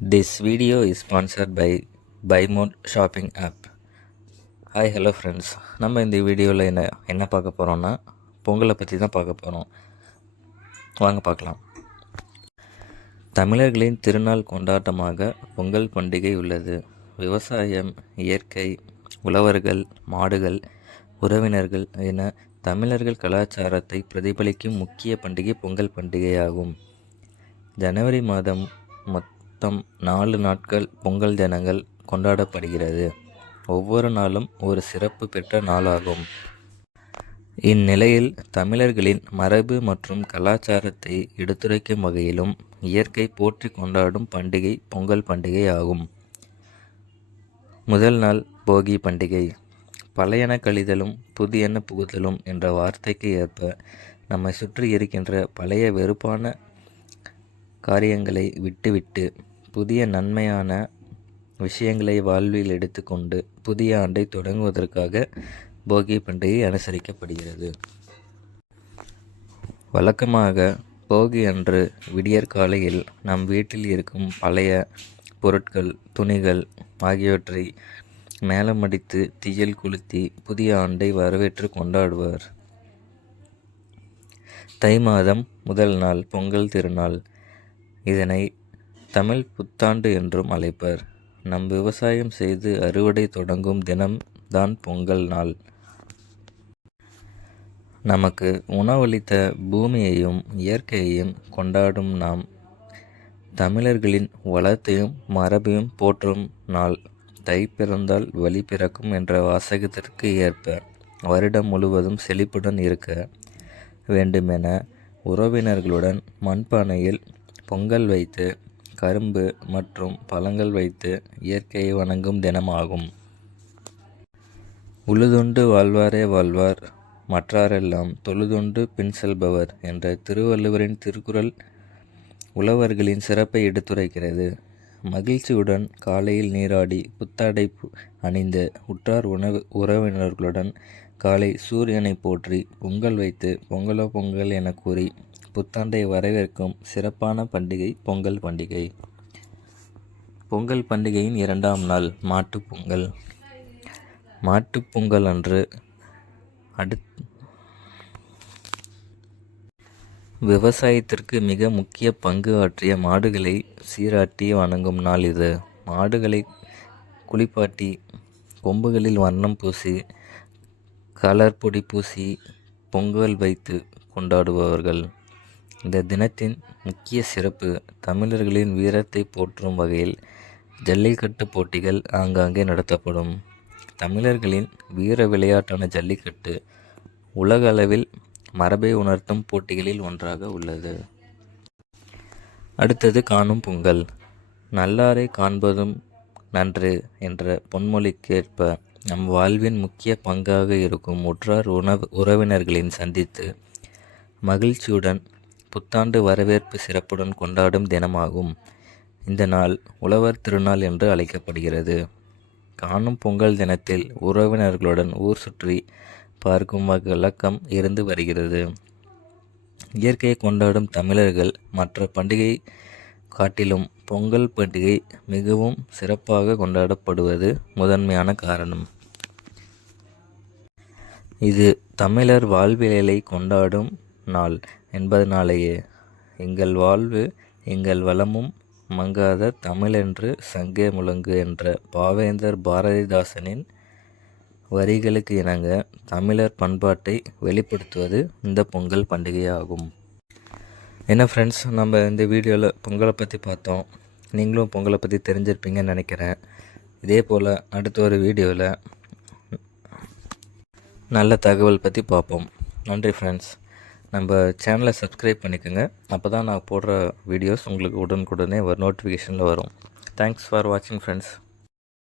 This video is sponsored by BuyMode shopping app. Hi hello friends, நம்ம இந்த வீடியோவில் என்ன பார்க்க போகிறோன்னா பொங்கலை பற்றி தான் பார்க்க போகிறோம். வாங்க பார்க்கலாம். தமிழர்களின் திருநாள் கொண்டாட்டமாக பொங்கல் பண்டிகை உள்ளது. விவசாயம், இயற்கை, உழவர்கள், மாடுகள், உறவினர்கள் என தமிழர்கள் கலாச்சாரத்தை பிரதிபலிக்கும் முக்கிய பண்டிகை பொங்கல் பண்டிகையாகும். ஜனவரி மாதம் மொத்தம் 4 நாட்கள் பொங்கல் தினங்கள் கொண்டாடப்படுகிறது. ஒவ்வொரு நாளும் ஒரு சிறப்பு பெற்ற நாளாகும். இந்நிலையில் தமிழர்களின் மரபு மற்றும் கலாச்சாரத்தை எடுத்துரைக்கும் வகையிலும் இயற்கை போற்றி கொண்டாடும் பண்டிகை பொங்கல் பண்டிகை ஆகும். முதல் நாள் போகி பண்டிகை. பழையன கழிதலும் புதியன புகுதலும் என்ற வார்த்தைக்கு ஏற்ப நம்மை சுற்றி இருக்கின்ற பழைய வெறுப்பான காரியங்களை விட்டுவிட்டு புதிய நன்மையான விஷயங்களை வாழ்வில் எடுத்துக்கொண்டு புதிய ஆண்டை தொடங்குவதற்காக போகி பண்டிகை அனுசரிக்கப்படுகிறது. வழக்கமாக போகி அன்று விடியற்காலையில் நம் வீட்டில் இருக்கும் பழைய பொருட்கள், துணிகள் ஆகியவற்றை மேலமடித்து தீயில் கொளுத்தி புதிய ஆண்டை வரவேற்று கொண்டாடுவர். தை மாதம் முதல் நாள் பொங்கல் திருநாள். இதனை தமிழ் புத்தாண்டு என்றும் அழைப்பர். நம் விவசாயம் செய்து அறுவடை தொடங்கும் தினம் தான் பொங்கல் நாள். நமக்கு உணவளித்த பூமியையும் இயற்கையையும் கொண்டாடும் நாம் தமிழர்களின் வளத்தையும் மரபையும் போற்றும் நாள். தை பிறந்தால் வழி பிறக்கும் என்ற வாசகத்திற்கு ஏற்ப வருடம் முழுவதும் செழிப்புடன் இருக்க வேண்டுமென உறவினர்களுடன் மண்பானையில் பொங்கல் வைத்து கரும்பு மற்றும் பழங்கள் வைத்து இயற்கையை வணங்கும் தினமாகும். உழுதுண்டு வாழ்வாரே வாழ்வார், மற்றாரெல்லாம் தொழுதுண்டு பின் செல்பவர் என்ற திருவள்ளுவரின் திருக்குறள் உழவர்களின் சிறப்பை எடுத்துரைக்கிறது. மகிழ்ச்சியுடன் காலையில் நீராடி புத்தாடை அணிந்து உற்றார் உறவினர்களுடன் காலை சூரியனை போற்றி பொங்கல் வைத்து பொங்கலோ பொங்கல் என கூறி புத்தாண்டை வரவேற்கும் சிறப்பான பண்டிகை பொங்கல் பண்டிகை. பொங்கல் பண்டிகையின் 2ஆம் நாள் மாட்டுப்பொங்கல். மாட்டுப்பொங்கல் அன்று விவசாயத்திற்கு மிக முக்கிய பங்கு ஆற்றிய மாடுகளை சீராட்டி வணங்கும் நாள் இது. மாடுகளை குளிப்பாட்டி கொம்புகளில் வண்ணம் பூசி கலர் பொடி பூசி பொங்கல் வைத்து கொண்டாடுபவர்கள். இந்த தினத்தின் முக்கிய சிறப்பு தமிழர்களின் வீரத்தை போற்றும் வகையில் ஜல்லிக்கட்டு போட்டிகள் ஆங்காங்கே நடத்தப்படும். தமிழர்களின் வீர விளையாட்டான ஜல்லிக்கட்டு உலக அளவில் மரபை உணர்த்தும் போட்டிகளில் ஒன்றாக உள்ளது. அடுத்தது காணும் பொங்கல். நல்லாரை காண்பதும் நன்று என்ற பொன்மொழிக்கேற்ப நம் வாழ்வின் முக்கிய பங்காக இருக்கும் உற்றார் உறவினர்களின் சந்தித்து மகிழ்ச்சியுடன் புத்தாண்டு வரவேற்பு சிறப்புடன் கொண்டாடும் தினமாகும். இந்த நாள் உழவர் திருநாள் என்று அழைக்கப்படுகிறது. காணும் பொங்கல் தினத்தில் உறவினர்களுடன் ஊர் சுற்றி பார்க்கும் வழக்கம் இருந்து வருகிறது. இயற்கையை கொண்டாடும் தமிழர்கள் மற்ற பண்டிகை காட்டிலும் பொங்கல் பண்டிகை மிகவும் சிறப்பாக கொண்டாடப்படுவது முதன்மையான காரணம். இது தமிழர் வாழ்வியலை கொண்டாடும் நாள் என்பதனாலேயே எங்கள் வாழ்வு எங்கள் வளமும் மங்காத தமிழென்று சங்கே முழங்கு என்ற பாவேந்தர் பாரதிதாசனின் வரிகளுக்கு இணங்க தமிழர் பண்பாட்டை வெளிப்படுத்துவது இந்த பொங்கல் பண்டிகையாகும். என்ன ஃப்ரெண்ட்ஸ், நம்ம இந்த வீடியோவில் பொங்கலை பற்றி பார்த்தோம். நீங்களும் பொங்கலை பற்றி தெரிஞ்சிருப்பீங்கன்னு நினைக்கிறேன். இதே போல் அடுத்த ஒரு வீடியோவில் நல்ல தகவல் பற்றி பார்ப்போம். நன்றி ஃப்ரெண்ட்ஸ். நம்ம சேனலை சப்ஸ்கிரைப் பண்ணிக்கோங்க. அப்போ தான் நான் போடுற வீடியோஸ் உங்களுக்கு உடனுக்குடனே ஒரு நோட்டிஃபிகேஷனில் வரும். தேங்க்ஸ் ஃபார் வாட்சிங் ஃப்ரெண்ட்ஸ்.